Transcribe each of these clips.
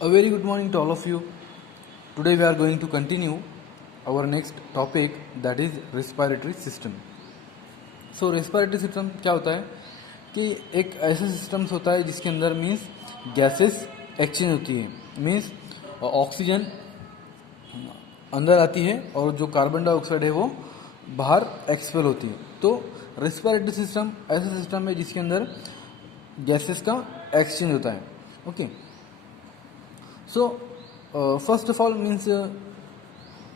A very good morning to all of you. Today we are going to continue our next topic, that is respiratory system. So respiratory system क्या होता है कि एक ऐसा systems होता है जिसके अंदर मीन्स गैसेस एक्सचेंज होती है, मीन्स ऑक्सीजन अंदर आती है और जो कार्बन डाइऑक्साइड है वो बाहर एक्सपेल होती है. तो रेस्पिरेटरी सिस्टम ऐसा सिस्टम है जिसके अंदर गैसेस का एक्सचेंज होता है. Okay, so first of all means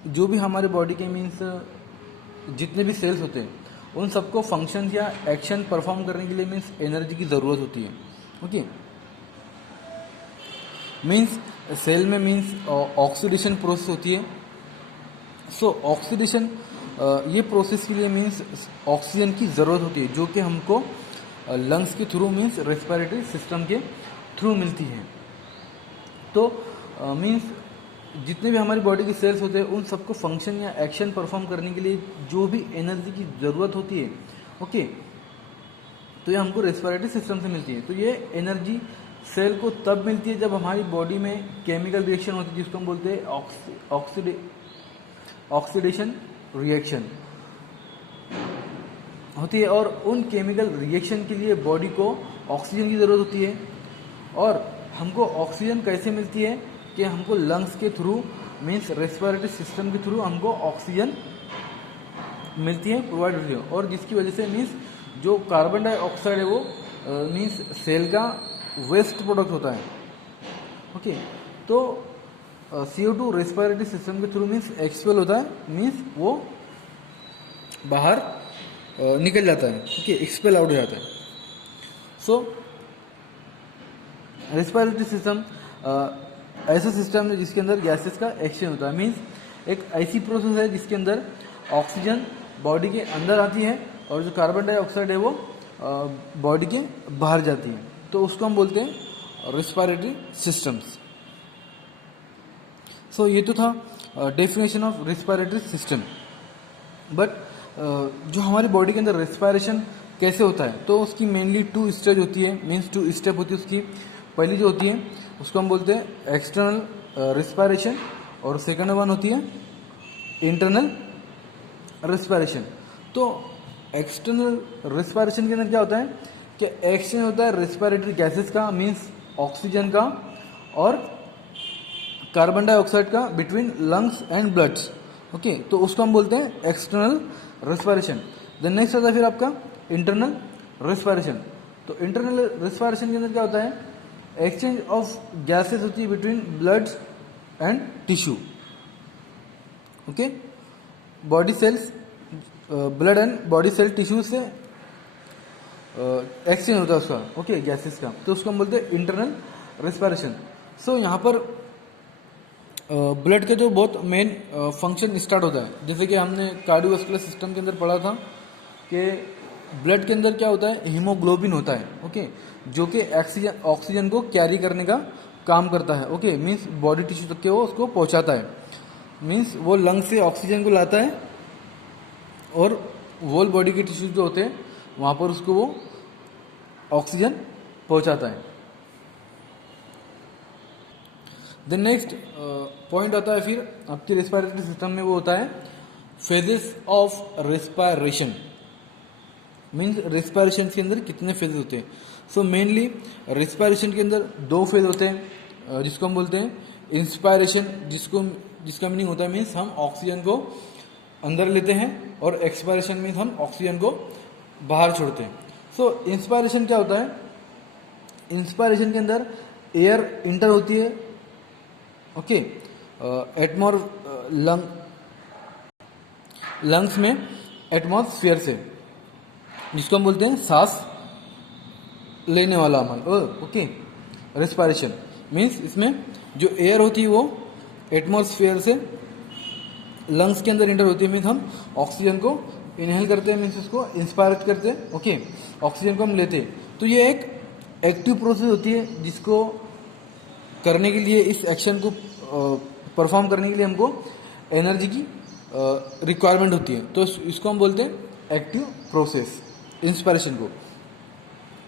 जो भी हमारे बॉडी के मीन्स जितने भी सेल्स होते हैं उन सबको फंक्शन या एक्शन परफॉर्म करने के लिए मीन्स एनर्जी की ज़रूरत होती है. ओके, मीन्स सेल में मीन्स ऑक्सीडेशन प्रोसेस होती है. सो ऑक्सीडेशन ये प्रोसेस के लिए मीन्स ऑक्सीजन की ज़रूरत होती है जो कि हमको लंग्स के थ्रू मीन्स रेस्पिरेटरी सिस्टम के थ्रू मिलती है. तो मीन्स जितने भी हमारी बॉडी के सेल्स होते हैं उन सबको फंक्शन या एक्शन परफॉर्म करने के लिए जो भी एनर्जी की ज़रूरत होती है, ओके, तो ये हमको रेस्पिरेटरी सिस्टम से मिलती है. तो ये एनर्जी सेल को तब मिलती है जब हमारी बॉडी में केमिकल रिएक्शन होती है जिसको हम बोलते हैं ऑक्सीडेशन रिएक्शन होती है. और उन केमिकल रिएक्शन के लिए बॉडी को ऑक्सीजन की ज़रूरत होती है. और हमको ऑक्सीजन कैसे मिलती है कि हमको लंग्स के थ्रू मीन्स रेस्पिरेटरी सिस्टम के थ्रू हमको ऑक्सीजन मिलती है, प्रोवाइड होती है. और जिसकी वजह से मीन्स जो कार्बन डाइऑक्साइड है वो मीन्स सेल का वेस्ट प्रोडक्ट होता है. ओके, तो CO2 रेस्पिरेटरी सिस्टम के थ्रू मीन्स एक्सपेल होता है, मीन्स वो बाहर निकल जाता है. ओके, एक्सपेल आउट हो जाता है. सो रेस्पिरेटरी सिस्टम ऐसा सिस्टम है जिसके अंदर गैसेस का एक्सचेंज होता है. मीन्स एक ऐसी प्रोसेस है जिसके अंदर ऑक्सीजन बॉडी के अंदर आती है और जो कार्बन डाइऑक्साइड है वो बॉडी के बाहर जाती है. तो उसको हम बोलते हैं रेस्पिरेटरी सिस्टम्स. सो ये तो था definition of respiratory system. But जो हमारी बॉडी के अंदर रेस्पिरेशन कैसे होता है तो उसकी मेनली 2 स्टेज होती है, मीन्स 2 स्टेप होती है. उसकी पहली जो होती है उसको हम बोलते हैं एक्सटर्नल रेस्पिरेशन और सेकंड वन होती है इंटरनल रेस्पिरेशन. तो एक्सटर्नल रेस्पिरेशन के अंदर क्या होता है कि एक्सचेंज होता है रेस्पिरेटरी गैसेस का, मीन्स ऑक्सीजन का और कार्बन डाइऑक्साइड का between lungs and bloods. Okay, तो उसको हम बोलते हैं एक्सटर्नल रेस्पिरेशन. देन नेक्स्ट आता है फिर आपका इंटरनल रेस्पिरेशन. तो इंटरनल रेस्पिरेशन के अंदर क्या होता है, एक्सचेंज ऑफ गैसेस होती है between blood and tissue. Okay, body cells blood and body cell tissue से एक्सचेंज होता है उसका, ओके, गैसेस का. तो उसको हम बोलते हैं इंटरनल रेस्पिरेशन. सो यहाँ पर ब्लड का जो बहुत मेन फंक्शन स्टार्ट होता है, जैसे कि हमने कार्डियोवास्कुलर सिस्टम के अंदर पढ़ा था कि ब्लड के अंदर क्या होता है, हीमोग्लोबिन होता है. ओके, जो कि ऑक्सीजन को कैरी करने का काम करता है. ओके, मीन्स बॉडी टिश्यू तक के वो उसको पहुंचाता है. मीन्स वो लंग से ऑक्सीजन को लाता है और होल बॉडी के टिश्यू जो होते हैं वहाँ पर उसको वो ऑक्सीजन पहुंचाता है. देन नेक्स्ट पॉइंट आता है फिर आपके रेस्पिरेटरी सिस्टम में, वो होता है phases of respiration. Means respiration के अंदर कितने फेजेस होते हैं. सो मेनली रेस्पिरेशन के अंदर 2 फेज होते हैं जिसको हम बोलते हैं इंस्पायरेशन, जिसका मीनिंग होता है मीन्स हम ऑक्सीजन को अंदर लेते हैं और एक्सपायरेशन मीन्स हम ऑक्सीजन को बाहर छोड़ते हैं. सो इंस्पायरेशन क्या होता है, इंस्पायरेशन के अंदर एयर इंटर होती है, ओके, लंग्स में एटमॉस्फेयर से, जिसको हम बोलते हैं सांस लेने वाला अमल. ओके, रेस्पिरेशन मीन्स इसमें जो एयर होती है वो एटमॉस्फेयर से लंग्स के अंदर इंटर होती है, मीन्स हम ऑक्सीजन को इनहेल करते हैं, मीन्स उसको इंस्पायर करते हैं. ओके, ऑक्सीजन को हम लेते हैं. तो ये एक एक्टिव प्रोसेस होती है जिसको करने के लिए, इस एक्शन को परफॉर्म करने के लिए हमको एनर्जी की रिक्वायरमेंट होती है. तो इसको हम बोलते हैं एक्टिव प्रोसेस, इंस्पायरेशन को.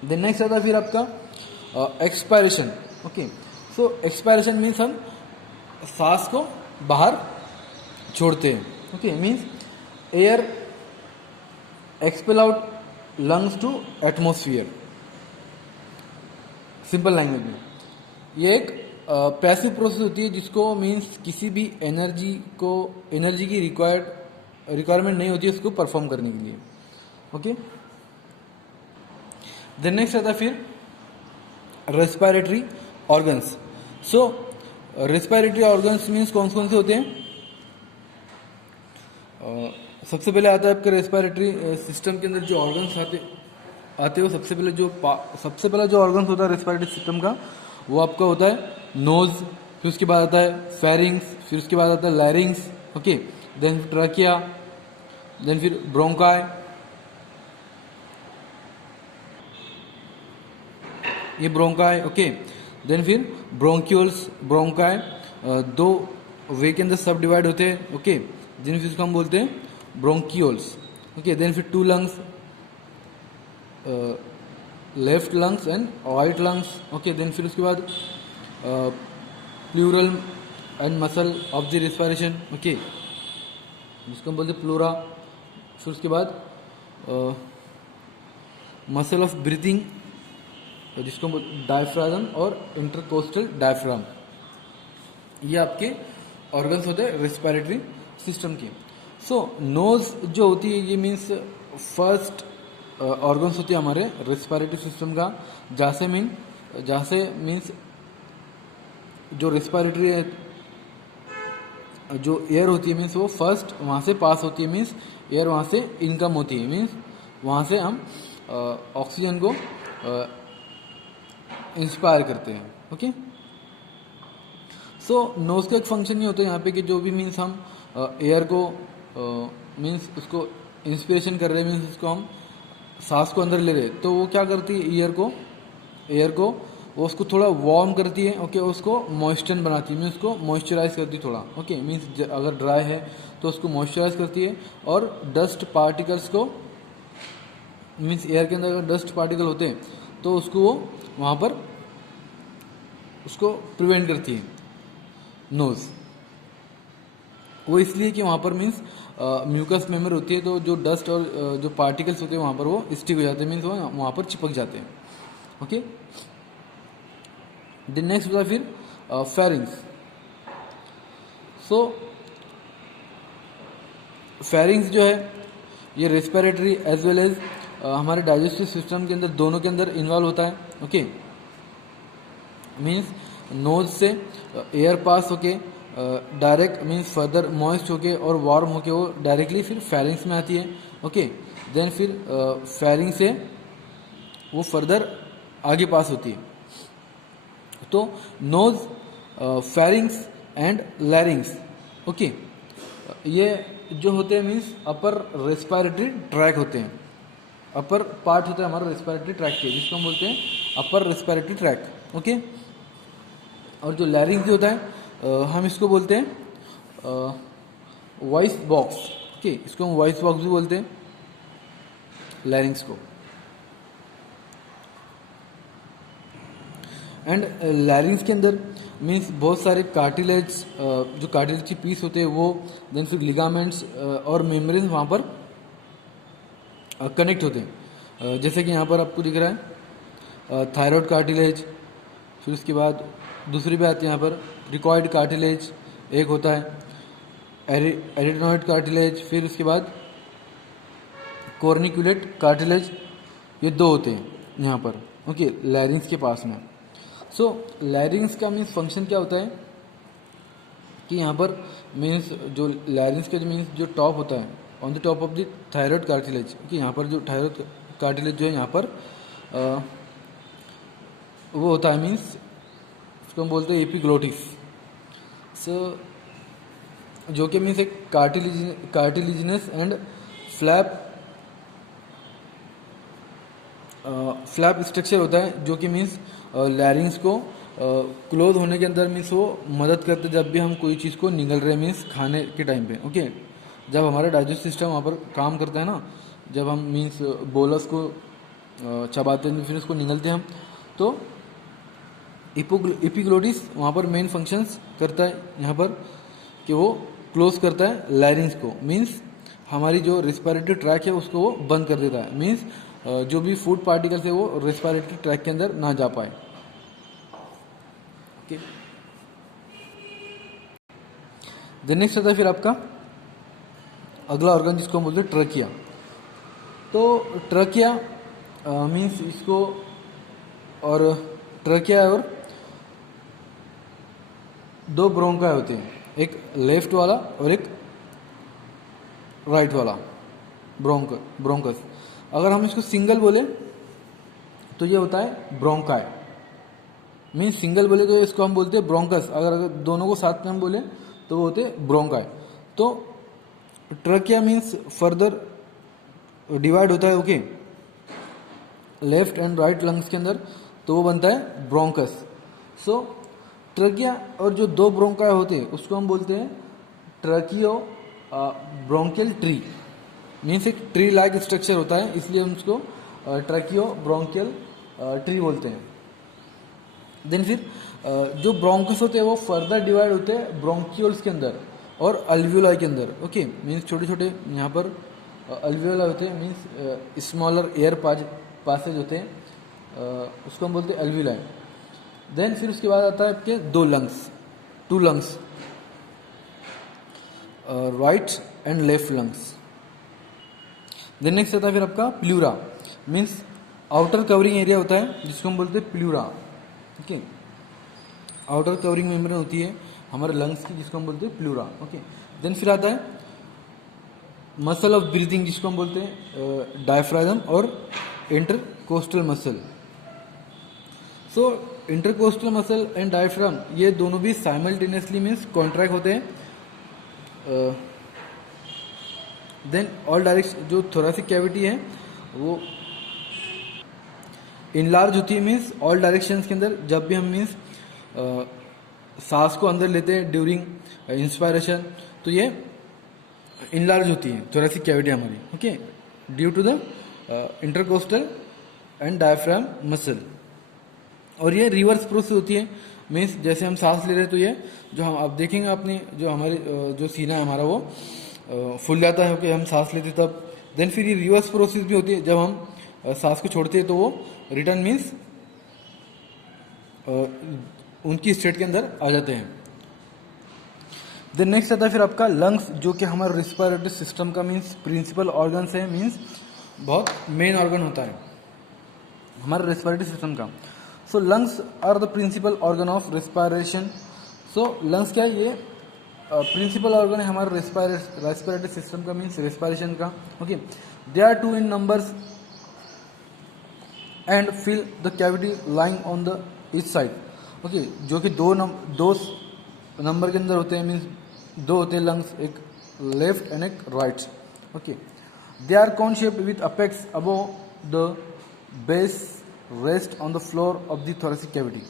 देन नेक्स्ट आता है फिर आपका expiration. Okay, so expiration means हम सांस को बाहर छोड़ते हैं. Okay, means air expel out lungs to atmosphere. Simple language में ये एक पैसिव प्रोसेस होती है जिसको मीन्स किसी भी एनर्जी की रिक्वायरमेंट नहीं होती है उसको परफॉर्म करने के लिए. ओके, देन नेक्स्ट आता है फिर रेस्पिरेटरी ऑर्गन्स. सो रेस्पिरेटरी ऑर्गन्स मीन्स कौन कौन से होते हैं. सबसे पहले आता है आपके रेस्पिरेटरी सिस्टम के अंदर जो ऑर्गन्स आते हो. सबसे पहला जो ऑर्गन्स होता है रेस्पिरेटरी सिस्टम का वो आपका होता है नोज. फिर उसके बाद आता है फेरिंग्स. फिर उसके बाद आता है larynx. Okay, then trachea, then फिर ब्रोंकाई. ये ब्रोंकाई. ओके, देन फिर ब्रोंक्यूल्स, ब्रोंकाई. दो वे के अंदर सब डिवाइड होते हैं. ओके, जिन फिर उसको हम बोलते हैं ब्रोंक्यूल्स. ओके, देन फिर two lungs, left lungs and right lungs. Okay, then फिर उसके बाद pleural and muscle of the respiration. Okay, जिसको हम बोलते हैं प्लूरा. फिर उसके बाद मसल ऑफ ब्रीथिंग जिसको डायफ्राम और इंटरकोस्टल डायफ्राम. ये आपके ऑर्गन्स होते हैं रेस्पिरेटरी सिस्टम के. सो नोज जो होती है ये मीन्स फर्स्ट ऑर्गन्स होती है हमारे रेस्पिरेटरी सिस्टम का. जहाँ से मीन्स जो रेस्पिरेटरी जो एयर होती है मीन्स वो फर्स्ट वहाँ से पास होती है. मीन्स एयर वहाँ से इनकम होती है. मीन्स वहाँ से हम ऑक्सीजन को इंस्पायर करते हैं. ओके, सो नोज का एक फंक्शन ये होता है यहाँ पे कि जो भी मीन्स हम एयर को मीन्स उसको इंस्पिरेशन कर रहे हैं, मीन्स उसको हम सांस को अंदर ले रहे हैं, तो वो क्या करती है एयर को वो उसको थोड़ा वार्म करती है. ओके, उसको मॉइस्चर बनाती है. मीन्स उसको मॉइस्चराइज करती है थोड़ा. ओके, मीन्स अगर ड्राई है तो उसको मॉइस्चराइज करती है. और डस्ट पार्टिकल्स को मीन्स एयर के अंदर अगर डस्ट पार्टिकल होते हैं तो उसको वो वहाँ पर उसको प्रिवेंट करती है नोज. वो इसलिए कि वहाँ पर मीन्स म्यूकस मेम्बर होती है, तो जो डस्ट और जो पार्टिकल्स होते हैं वहाँ पर वो स्टिक हो जाते हैं. मीन्स वो वहाँ पर चिपक जाते हैं. ओके, देन नेक्स्ट होता है फिर फेरिंग्स. सो फेरिंग्स जो है ये रेस्पिरेटरी एज वेल एज हमारे डाइजेस्टिव सिस्टम के अंदर दोनों के अंदर इन्वॉल्व होता है. ओके, मीन्स नोज से एयर पास होके डायरेक्ट मीन्स फर्दर मॉइस्ट होके और वार्म होके वो डायरेक्टली फिर फेरिंग्स में आती है. ओके, देन फिर फेरिंग से वो फर्दर आगे पास होती है. तो nose, pharynx and larynx. Okay, ये जो होते हैं मीन्स अपर रेस्पिरेटरी ट्रैक होते हैं. अपर पार्ट होता है हमारा रेस्पिरेटरी ट्रैक के, जिसको हम बोलते हैं अपर रेस्पिरेटरी ट्रैक. ओके, और जो लैरिंग्स जो होता है हम इसको बोलते हैं वॉइस बॉक्स. ओके, इसको हम वॉइस बॉक्स भी बोलते हैं लैरिंग्स को. एंड लैरिंग्स के अंदर मीन्स बहुत सारे कार्टिलेज जो कार्टिलेज की पीस होते हैं वो, देन फिर लिगामेंट्स और मेम्ब्रेन्स वहाँ पर कनेक्ट होते हैं. जैसे कि यहाँ पर आपको दिख रहा है थायराइड कार्टिलेज. फिर उसके बाद दूसरी भी आती है यहाँ पर रिकॉइड कार्टिलेज एक होता है, एरिडनॉइड कार्टिलेज. फिर उसके बाद कॉर्निकुलेट कार्टिलेज. ये दो होते हैं यहाँ पर. ओके, लैरिंग्स के पास में. सो लैरिंग्स का मीन्स फंक्शन क्या होता है कि यहाँ पर मीन्स जो लैरिंग्स का जो मीन्स जो टॉप होता है on the top of the thyroid cartilage. कि यहाँ पर जो थायराइड कार्टिलेज जो है यहाँ पर वो होता है मीन्स उसको हम बोलते हैं एपिग्लोटिस. सो जो कि मीन्स एक कार्टिलिजिनस एंड फ्लैप स्ट्रक्चर होता है जो कि मीन्स लैरिंग्स को क्लोज होने के अंदर मीन्स वो मदद करते जब भी हम कोई चीज़ को निगल रहे मीन्स खाने के टाइम पे. ओके, जब हमारा डाइजेस्ट सिस्टम वहाँ पर काम करता है ना, जब हम मीन्स बोलस को चबाते हैं फिर उसको निगलते हैं हम, तो एपिग्लोटिस वहाँ पर मेन फंक्शंस करता है यहाँ पर कि वो क्लोज करता है लैरिंग्स को, मीन्स हमारी जो रिस्पायरेटरी ट्रैक है उसको वो बंद कर देता है, मीन्स जो भी फूड पार्टिकल्स है वो रिस्पायरेटरी ट्रैक के अंदर ना जा पाए। ओके, देन नेक्स्ट आता है फिर आपका अगला ऑर्गन जिसको हम बोलते हैं ट्रकिया। तो ट्रकिया मीन्स इसको और ट्रकिया और दो ब्रोंकाई होते हैं, एक लेफ्ट वाला और एक राइट वाला ब्रोंकस। अगर हम इसको सिंगल बोले तो ये होता है ब्रोंकाई, मीन्स सिंगल बोले तो इसको हम बोलते हैं ब्रोंकस, अगर दोनों को साथ में हम बोले तो वो होते हैं ब्रोंकाई। तो ट्रकिया मीन्स फर्दर डिवाइड होता है, okay, left and right lungs के अंदर, तो वो बनता है ब्रोंकस। सो ट्रकिया और जो दो ब्रोंकाई होते हैं उसको हम बोलते हैं ट्रकियो ब्रोंकियल ट्री, मीन्स एक ट्री लाइक स्ट्रक्चर होता है, इसलिए हम उसको ट्रकियो ब्रोंकियल ट्री बोलते हैं। देन फिर जो ब्रोंकस होते हैं वो फर्दर डिवाइड होते हैं ब्रोंक्यूल्स के अंदर और अल्वियोलाई के अंदर, ओके, मीन्स छोटे छोटे यहाँ पर अल्वियोलाई होते हैं, मीन्स स्मॉलर एयर पासेज होते हैं, उसको हम बोलते हैं अल्वियोलाई। देन फिर उसके बाद आता है आपके two lungs, right and left lungs. Then next आता है फिर आपका pleura, means outer covering area होता है जिसको हम बोलते हैं pleura, okay, outer covering membrane होती है हमारे लंग्स की जिसको हम बोलते हैं प्लूरा, ओके। देन फिर आता है मसल ऑफ ब्रीथिंग जिसको हम बोलते हैं डायफ्रागम और intercostal muscle. So intercostal muscle and diaphragm ये दोनों भी साइमल्टेनियसली मीन्स कॉन्ट्रैक्ट होते हैं। देन ऑल डायरेक्शन जो थोरेसिक कैविटी है वो इनलार्ज होती है, मीन्स ऑल डायरेक्शंस के अंदर जब भी हम मीन्स सांस को अंदर लेते हैं ड्यूरिंग इंस्पायरेशन तो ये इनलार्ज होती है थोरेसिक कैविटी हमारी, okay, due to the intercostal and diaphragm muscle. और ये रिवर्स प्रोसेस होती है, मीन्स जैसे हम सांस ले रहे हैं तो ये जो हम आप देखेंगे अपनी जो हमारी जो सीना है हमारा वो फूल जाता है कि हम सांस लेते तब। देन फिर ये रिवर्स प्रोसेस भी होती है, जब हम सांस को छोड़ते हैं तो वो रिटर्न मीन्स उनकी स्टेट के अंदर आ जाते हैं। देन नेक्स्ट आता है फिर आपका लंग्स, जो कि हमारे रिस्पायरेटरी सिस्टम का मीन्स प्रिंसिपल ऑर्गन्स है, मीन्स बहुत मेन ऑर्गन होता है हमारे रेस्पिरेटरी सिस्टम का। So lungs are the principal organ of respiration. So lungs क्या है, ये प्रिंसिपल ऑर्गन है हमारे रेस्पिरेटरी सिस्टम का, मीन्स रेस्पिरेशन का, okay. They are two in numbers and fill the cavity lying on the each side, okay, जो कि दो नंबर के अंदर होते हैं, मीन्स दो होते हैं लंग्स, एक लेफ्ट एंड एक right, okay. They are cone shaped with apex above the base rest on the floor of the thoracic cavity.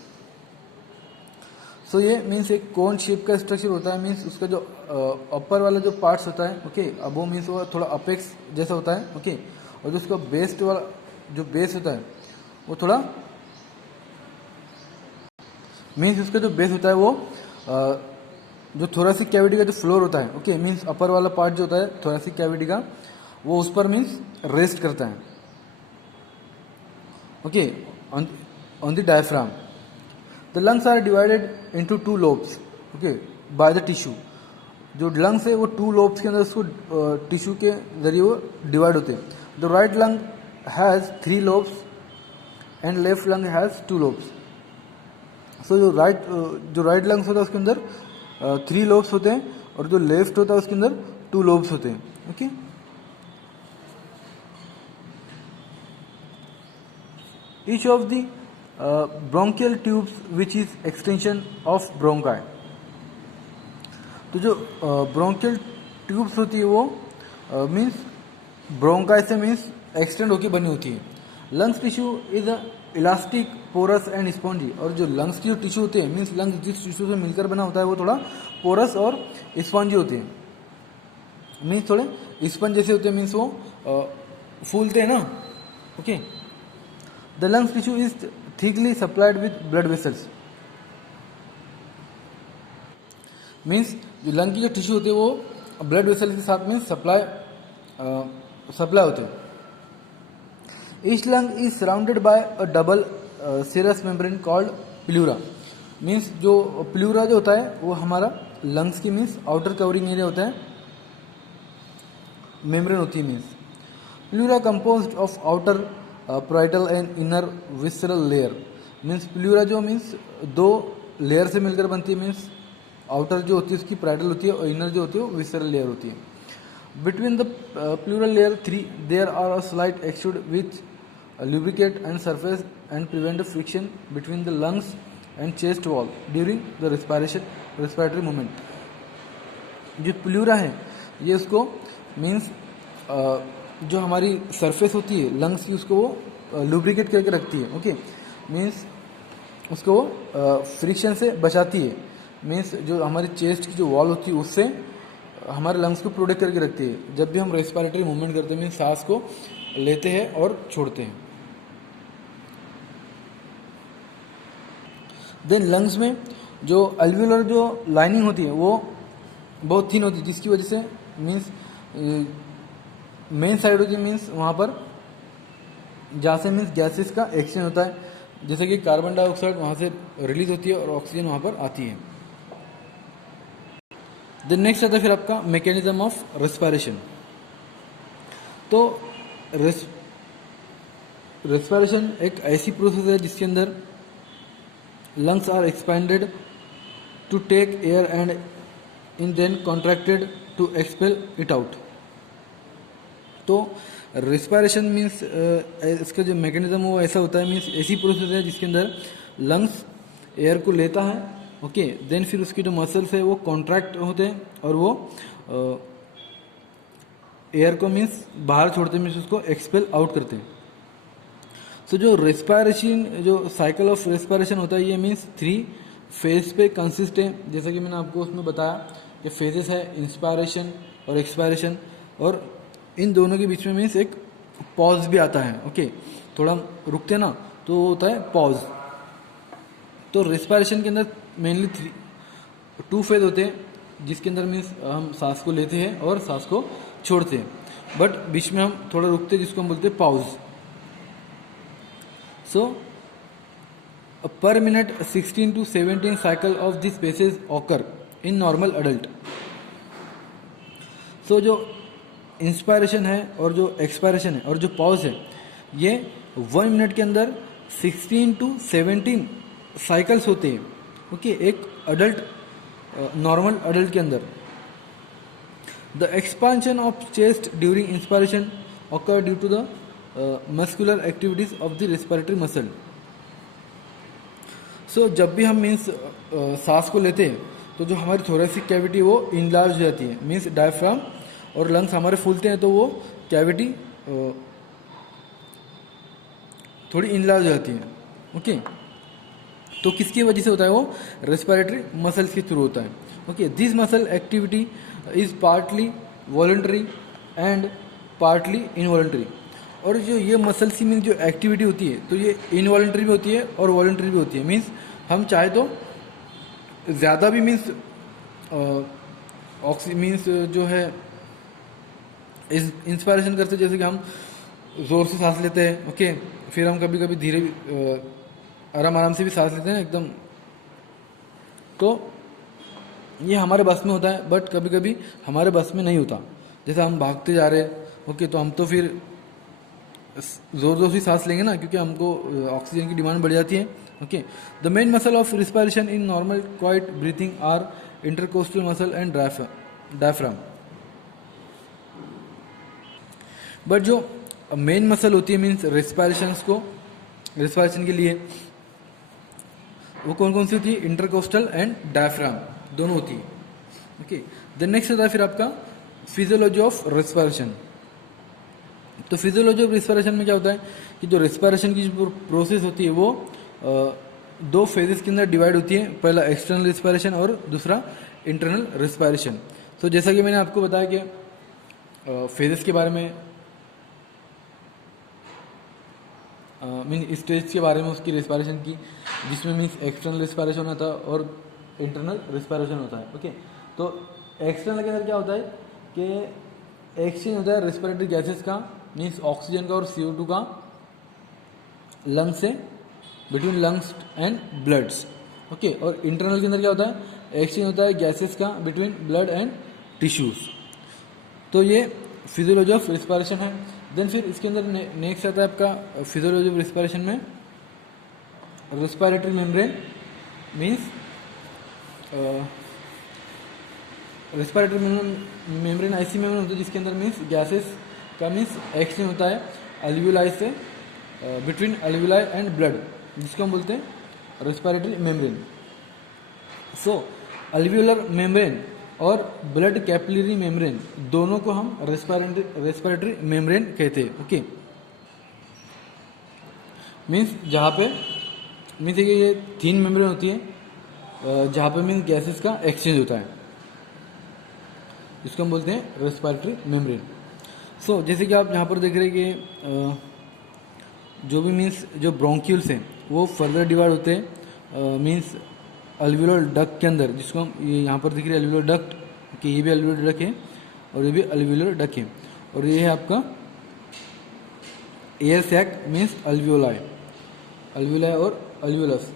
So ये मीन्स एक कोन शेप का स्ट्रक्चर होता है, मीन्स उसका जो अपर वाला जो पार्ट्स होता है, ओके, अबो मीन्स वो थोड़ा अपेक्स जैसा होता है, ओके, और जो उसका बेस वाला जो बेस होता है वो थोड़ा मीन्स उसका जो बेस होता है वो जो थोरेसिक कैविटी का जो फ्लोर होता है, ओके, मीन्स अपर वाला पार्ट जो होता है थोरेसिक कैविटी का वो उस पर मीन्स रेस्ट करता है, okay, on the diaphragm. The lungs are divided into two lobes, okay, by the tissue. जो लंग्स है वो टू लोब्स के अंदर उसको टिश्यू के जरिए वो डिवाइड होते हैं। The right lung has 3 lobes and left lung has 2 lobes. So जो राइट लंग्स होता है उसके अंदर 3 लोब्स होते हैं और जो लेफ्ट होता है उसके अंदर 2 लोब्स होते हैं, okay. Each of the bronchial tubes which is extension of bronchi। तो जो ब्रोंकियल ट्यूब्स होती है वो मीन्स ब्रोंकाई से मीन्स एक्सटेंड होकर बनी होती है। Lungs tissue is elastic, porous and spongy. और जो लंग्स की जो टिश्यू होते हैं मीन्स लंग्स जिस टिश्यू से मिलकर बना होता है वो थोड़ा पोरस और स्पॉन्जी होते हैं, मीन्स थोड़े स्पंज जैसे होते हैं, मीन्स वो फूलते हैं ना, okay. The lungs tissue is thickly supplied with blood vessels। Means जो लंग की जो टिश्यू होती है वो ब्लड वेसल के साथ मीन्स सप्लाई होते हैं। Each lung is surrounded by a double serous membrane called pleura. Means जो प्लूरा जो होता है वो हमारा लंग्स की मीन्स आउटर कवरिंग एरिया होता है, मेम्ब्रेन होती है means. Pleura composed of outer parietal and inner visceral layer. Means pleura जो मीन्स दो लेयर से मिलकर बनती है, मीन्स आउटर जो होती है उसकी parietal होती है और इनर जो होती है वो विसरल लेयर होती है। Between the pleural layer 3 there are a slight exude which lubricate and surface and prevent the friction between the lungs and chest wall during the respiratory movement। जो प्लूरा है ये उसको मीन्स जो हमारी surface होती है लंग्स की उसको वो लुब्रिकेट करके रखती है। ओके, मीन्स उसको वो फ्रिक्शन से बचाती है। मीन्स जो हमारी चेस्ट की जो वॉल होती है उससे हमारे लंग्स को प्रोटेक्ट करके रखती है जब भी हम रेस्पिरेटरी मूवमेंट करते हैं, मीन्स सांस को लेते हैं और छोड़ते हैं। देन लंग्स में जो अल्वियोलर जो लाइनिंग होती है वो बहुत थिन होती है, जिसकी वजह से मीन्स मेन साइड होती है, मीन्स वहाँ पर जहाँ से मीन्स गैसेस का एक्सचेंज होता है, जैसे कि कार्बन डाइऑक्साइड वहाँ से रिलीज होती है और ऑक्सीजन वहाँ पर आती है। देन नेक्स्ट आता है फिर आपका मैकेनिज्म ऑफ रेस्पिरेशन। तो रेस्पिरेशन एक ऐसी प्रोसेस है जिसके अंदर lungs are expanded to take air and in then contracted to expel it out। तो respiration मीन्स इसका जो मैकेनिज्म वो ऐसा होता है, मीन्स ऐसी प्रोसेस है जिसके अंदर लंग्स एयर को लेता है, ओके, देन फिर उसके जो मसल्स है वो कॉन्ट्रैक्ट होते हैं और वो एयर को मीन्स बाहर छोड़ते हैं, मीन्स उसको एक्सपेल आउट करते हैं। तो जो रेस्पिरेशन जो साइकिल ऑफ रेस्पिरेशन होता है ये मीन्स 3 फेज पे कंसिस्ट है, जैसा कि मैंने आपको उसमें बताया कि फेजेस है इंस्पायरेशन और एक्सपायरेशन, और इन दोनों के बीच में मीन्स एक पॉज भी आता है। ओके, थोड़ा रुकते ना तो वो होता है पॉज। तो रेस्पिरेशन के अंदर मेनली 2 फेज होते हैं जिसके अंदर मीन्स हम सांस को लेते हैं और सांस को छोड़ते हैं, बट बीच में हम थोड़ा रुकते हैं जिसको हम बोलते हैं pause. So, per minute 16 to 17 cycle of these phases occur in normal adult। So, जो इंस्पायरेशन है और जो एक्सपायरेशन है और जो पॉज है ये 1 मिनट के अंदर 16 to 17 साइकिल्स होते हैं। ओके, एक अडल्ट नॉर्मल अडल्ट के अंदर। The expansion of chest during inspiration occur due to the muscular activities of the respiratory muscle. So जब भी हम मीन्स सांस को लेते हैं तो जो हमारी थोरेसिक कैविटी वो इनलार्ज हो जाती है, मीन्स डायफ्राम और लंग्स हमारे फूलते हैं तो वो कैविटी थोड़ी इनलार्ज हो जाती है। ओके, तो किसकी वजह से होता है वो रेस्पिरेटरी मसल्स के थ्रू होता है। Okay, this muscle activity is partly voluntary and partly involuntary. और जो ये मसल्स की मीन्स जो एक्टिविटी होती है तो ये इनवॉलंटरी भी होती है और वॉलंटरी भी होती है। मीन्स हम चाहे तो ज़्यादा भी मीन्स मीन्स जो है इंस्पायरेशन करते, जैसे कि हम ज़ोर से सांस लेते हैं, ओके, फिर हम कभी कभी धीरे आराम से भी सांस लेते हैं एकदम, तो ये हमारे बस में होता है, बट कभी कभी हमारे बस में नहीं होता। जैसे हम भागते जा रहे हैं, ओके, तो हम तो फिर जोर से सांस लेंगे ना, क्योंकि हमको ऑक्सीजन की डिमांड बढ़ जाती है। Okay, the main muscle of respiration in normal quiet breathing are intercostal muscle and diaphragm. But जो मेन मसल होती है मीन्स रेस्पिरेशन के लिए वो कौन कौन सी होती है? इंटरकोस्टल एंड डायफ्राम दोनों होती है। ओके, द नेक्स्ट आता है फिर आपका फिजियोलॉजी ऑफ रेस्पिरेशन। तो फिजियोलॉजी ऑफ रेस्पिरेशन में क्या होता है कि जो रेस्पिरेशन की जो प्रोसेस होती है वो 2 फेजेस के अंदर डिवाइड होती है। पहला एक्सटर्नल रेस्पिरेशन और दूसरा इंटरनल रेस्पिरेशन। तो जैसा कि मैंने आपको बताया कि फेजेस के बारे में मीन स्टेज के बारे में उसकी रेस्पिरेशन की, जिसमें मीन्स एक्सटर्नल रेस्पिरेशन होता है और इंटरनल रिस्पायरेशन होता है। ओके, तो एक्सटर्नल के अंदर क्या होता है कि एक्सचेंज होता है रेस्पिरेटरी गैसेस का, मीन्स ऑक्सीजन का और CO2 का लंग्स से, between lungs and bloods. Okay, और इंटरनल के अंदर क्या होता है, एक्सचेंज होता है गैसेस का बिटवीन ब्लड एंड टिश्यूज। तो ये फिजियोलॉजी ऑफ रिस्पायरेशन है। देन फिर इसके अंदर नेक्स्ट आता है आपका फिजियोलॉजी ऑफ रिस्पायरेशन में respiratory membrane, means respiratory membrane ऐसी मेम्ब्रेन होती है जिसके अंदर मीन्स गैसेस का मीन्स एक्सचेंज होता है अल्वियोलाई से, बिटवीन अल्वियोलाई एंड ब्लड, जिसको हम बोलते हैं रेस्पिरेटरी मेम्ब्रेन। सो अल्वियोलर मेम्ब्रेन और ब्लड कैपिलरी मेम्ब्रेन दोनों को हम रेस्पिरेटरी मेम्ब्रेन कहते हैं। ओके, मीन्स जहाँ पे मीन्स ये 3 मेम्ब्रेन होती है जहाँ पे मीन्स गैसेस का एक्सचेंज होता है, इसको हम बोलते हैं रेस्पिरेटरी मेम्ब्रेन। सो जैसे कि आप यहाँ पर देख रहे हैं कि जो भी मीन्स जो ब्रोंक्यूल्स हैं वो फर्दर डिवाइड होते हैं मीन्स अल्वियोलर डक्ट के अंदर, जिसको हम ये यहाँ पर दिख रही है अल्वियोलर डक्ट, कि ये भी अल्वियोलर डक्ट है और ये भी अल्वियोलर डक्ट है, और ये है आपका एयर सैक मीन्स अल्वियोलाई और अल्वियोलस।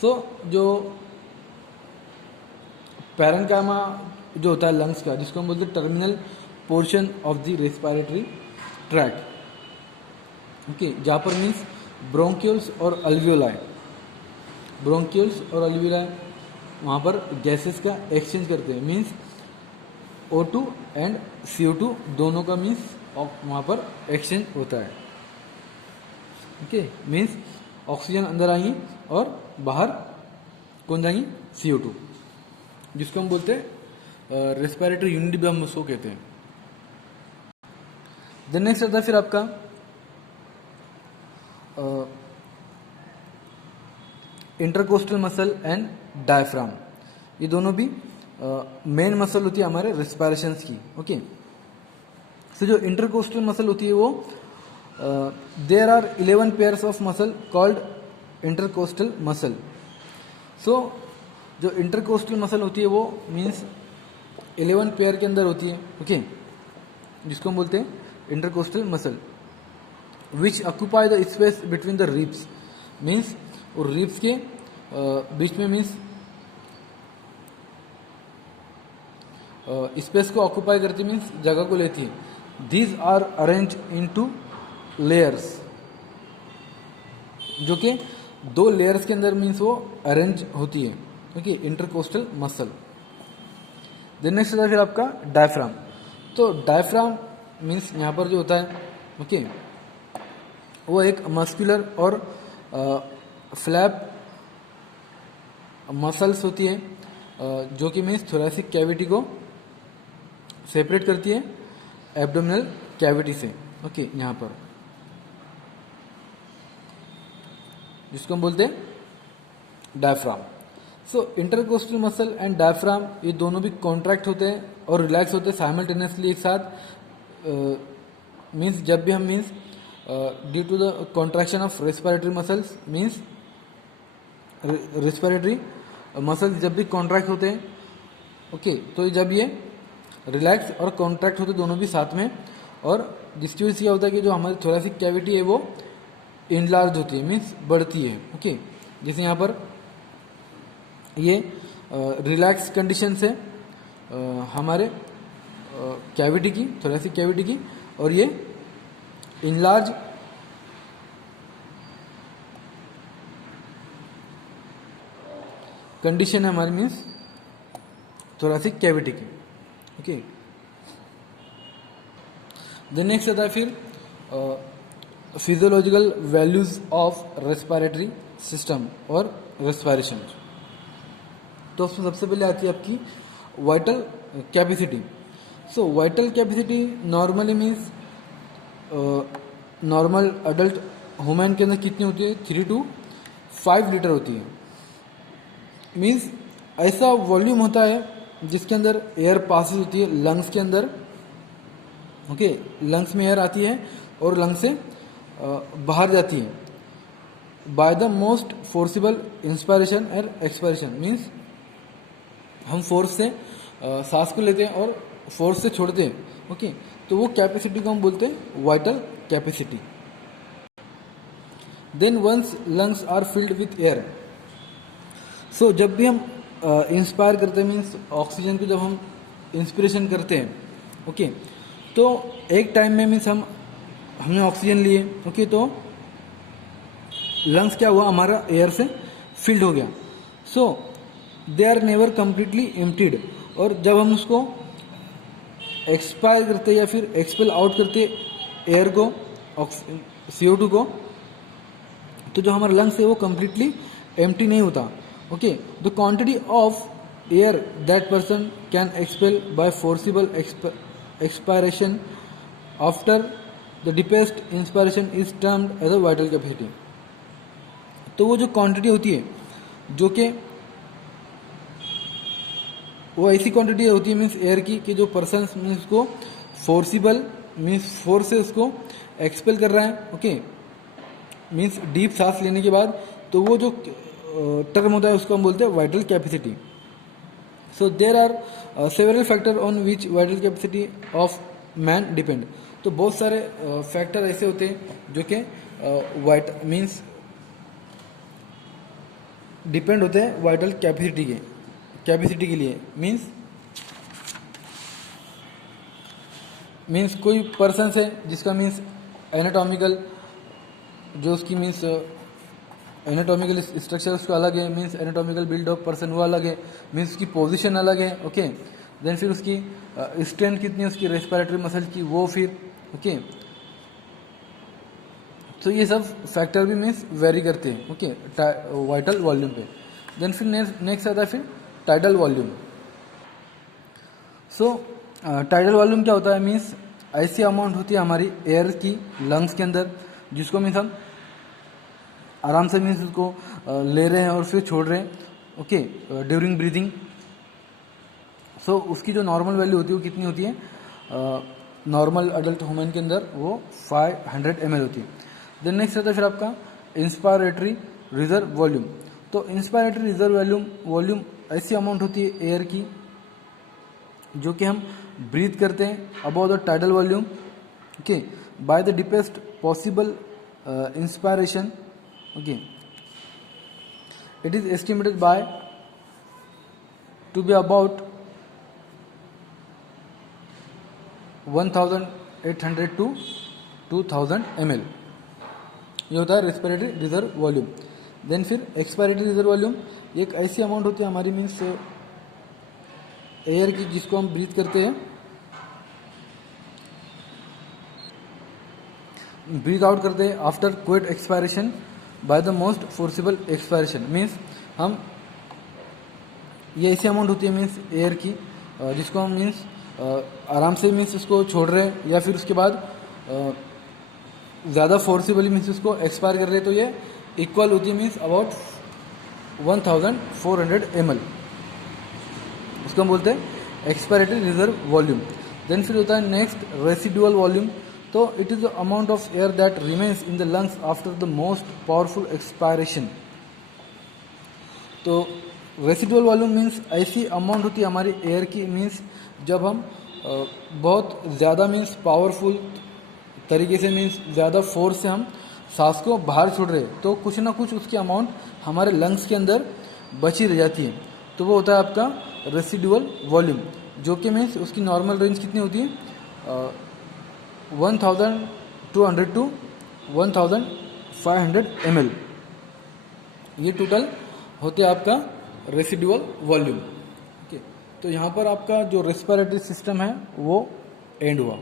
सो जो पैरेन्काइमा जो होता है लंग्स का, जिसको हम बोलते हैं terminal portion of the respiratory tract. Okay, जहाँ पर मीन्स ब्रोंक्यूल्स और अल्वियोलाई वहाँ पर गैसेस का एक्सचेंज करते हैं, मीन्स O2 एंड CO2 दोनों का मीन्स वहाँ पर एक्सचेंज होता है। ओके, मीन्स ऑक्सीजन अंदर आएंगी और बाहर कौन जाएंगी, CO2, जिसको हम बोलते हैं रेस्पिरेटरी यूनिट भी हम उसको कहते हैं। देन नेक्स्ट आता है फिर आपका इंटरकोस्टल मसल एंड डायफ्राम। ये दोनों भी मेन मसल होती है हमारे रेस्पिरेशंस की। ओके, सो जो इंटरकोस्टल मसल होती है वो there are 11 pairs of muscle called intercostal muscle. So जो इंटरकोस्टल मसल होती है वो मीन्स 11 पेयर के अंदर होती है। ओके, जिसको हम बोलते हैं intercostal muscle, which occupy the space between the ribs, means और रिब्स के बीच में मीन्स स्पेस को ऑक्यूपाई करती, मीन्स जगह को लेती है। These are arrange into layers, जो कि 2 लेयर्स के अंदर मीन्स वो अरेंज होती है। Okay, intercostal muscle. Then next आता है फिर आपका डायफ्राम। तो डायफ्राम मीन्स यहाँ पर जो होता है, ओके, वो एक मस्कुलर और फ्लैप मसल्स होती है जो कि मीन्स थोरेसिक कैविटी को सेपरेट करती है एब्डोमिनल कैविटी से। ओके, यहाँ पर जिसको हम बोलते हैं diaphragm. So intercostal muscle and diaphragm ये दोनों भी कॉन्ट्रैक्ट होते हैं और रिलैक्स होते हैं साइमल्टेनियसली एक साथ। मीन्स जब भी हम means due to the contraction of respiratory muscles, means respiratory muscles जब भी कॉन्ट्रैक्ट होते हैं, ओके, तो जब ये रिलैक्स और कॉन्ट्रैक्ट होते दोनों भी साथ में, और जिसकी वजह से क्या होता है कि जो हमारी थोरेसिक कैविटी है वो इनलार्ज होती है, मीन्स बढ़ती है। ओके, जैसे यहाँ पर ये रिलैक्स कंडीशन से हमारे कैविटी की, थोरेसिक कैविटी की, और ये इनलार्ज कंडीशन है हमारी मीन्स थोरेसिक कैविटी की। ओके, देन नेक्स्ट आता है फिर physiological values of respiratory system और रेस्पिरेशन। तो उसमें सबसे पहले आती है आपकी vital capacity. So vital capacity normally means normal adult human के अंदर कितनी होती है, 3 to 5 लीटर होती है। मीन्स ऐसा वॉल्यूम होता है जिसके अंदर एयर पासिस होती है लंग्स के अंदर। ओके, लंग्स में एयर आती है और लंग्स से बाहर जाती है by the most forcible inspiration and expiration. Means हम फोर्स से सांस को लेते हैं और फोर्स से छोड़ते हैं, ओके, तो वो कैपेसिटी को हम बोलते हैं vital capacity. Then once lungs are filled with air, so जब भी हम इंस्पायर करते हैं मीन्स ऑक्सीजन को जब हम इंस्पिरेशन करते हैं, ओके, तो एक टाइम में मीन्स हमने ऑक्सीजन लिए, ओके, तो लंग्स क्या हुआ, हमारा एयर से फिल्ड हो गया। So they are never completely emptied, और जब हम उसको एक्सपायर करते या फिर एक्सपेल आउट करते एयर को, CO2 को, तो जो हमारा लंग्स है वो कम्प्लीटली एम्प्टी नहीं होता, okay. The quantity of air that person can expel by forcible expiration after the deepest inspiration is termed as a vital capacity. तो वो जो क्वांटिटी होती है, जो कि वो ऐसी क्वांटिटी होती है मीन्स एयर की कि जो पर्सन मीन्स उसको फोर्सिबल मीन्स फोर्स से उसको एक्सपेल कर रहा है, ओके, मीन्स डीप सांस लेने के बाद, तो वो जो टर्म होता है उसको हम बोलते हैं vital capacity. So there are several factor on which vital capacity of man depend. तो बहुत सारे फैक्टर ऐसे होते हैं जो कि वाइट मीन्स डिपेंड होते हैं वाइटल कैपेसिटी के लिए। मीन्स कोई पर्सन है जिसका मीन्स एनाटॉमिकल जो उसकी मीन्स एनाटॉमिकल स्ट्रक्चर उसका अलग है, means anatomical build of person वो अलग है, मीन्स उसकी पोजीशन अलग है, ओके। देन फिर उसकी स्ट्रेंथ कितनी है उसकी रेस्पिरेटरी मसल की, वो फिर, ओके। तो ये सब फैक्टर भी मीन्स वेरी करते हैं, ओके, वाइटल वॉल्यूम पे। देन फिर नेक्स्ट आता है फिर टाइडल वॉल्यूम। सो टाइडल वॉल्यूम क्या होता है, मीन्स ऐसी अमाउंट होती है हमारी एयर की लंग्स के अंदर जिसको मीन्स हम आराम से मीन्स उसको ले रहे हैं और फिर छोड़ रहे हैं, ओके, ड्यूरिंग ब्रीदिंग। सो उसकी जो नॉर्मल वैल्यू होती है वो कितनी होती है, नॉर्मल अडल्ट ह्यूमन के अंदर वो 500 ml होती है। देन नेक्स्ट आता है फिर आपका इंस्पायरेटरी रिजर्व वॉल्यूम। तो इंस्पायरेटरी रिजर्व वॉल्यूम ऐसी अमाउंट होती है एयर की जो कि हम ब्रीथ करते हैं about the tidal volume, okay, by the deepest possible inspiration, okay, it is estimated by to be about 1800 to 2000 ml। ये होता है रेस्पिरेटरी रिजर्व वॉल्यूम। देन फिर एक्सपायरेटरी रिजर्व वॉल्यूम एक ऐसी अमाउंट होती है हमारी मीन्स एयर की जिसको हम ब्रीथ करते हैं, ब्रीथ आउट करते हैं after quit expiration by the most forcible expiration. Means हम ये ऐसी अमाउंट होती है मीन्स एयर की जिसको हम मीन्स आराम से मीन्स उसको छोड़ रहे हैं या फिर उसके बाद ज़्यादा फोर्सिबली मीन्स उसको एक्सपायर कर रहे हैं, तो ये इक्वल होती है मीन्स अबाउट 1400 ml। उसको हम बोलते हैं एक्सपायरेटरी रिजर्व वॉल्यूम। देन फिर होता है नेक्स्ट रेसिडुअल वॉल्यूम। तो it is the amount of air that remains in the lungs after the most powerful expiration. तो रेसिडुअल वॉल्यूम मीन्स ऐसी अमाउंट होती है हमारी एयर की मीन्स जब हम बहुत ज़्यादा मीन्स पावरफुल तरीके से मीन्स ज़्यादा फोर्स से हम सांस को बाहर छोड़ रहे हैं, तो कुछ ना कुछ उसकी अमाउंट हमारे लंग्स के अंदर बची रह जाती है, तो वो होता है आपका रेसिडुअल वॉल्यूम, जो कि मीन्स उसकी नॉर्मल रेंज कितनी होती है 1200 to 1500 ml। ये टोटल होते हैं आपका रेसिडुअल वॉल्यूम, ओके। तो यहाँ पर आपका जो रेस्पिरेटरी सिस्टम है वो एंड हुआ।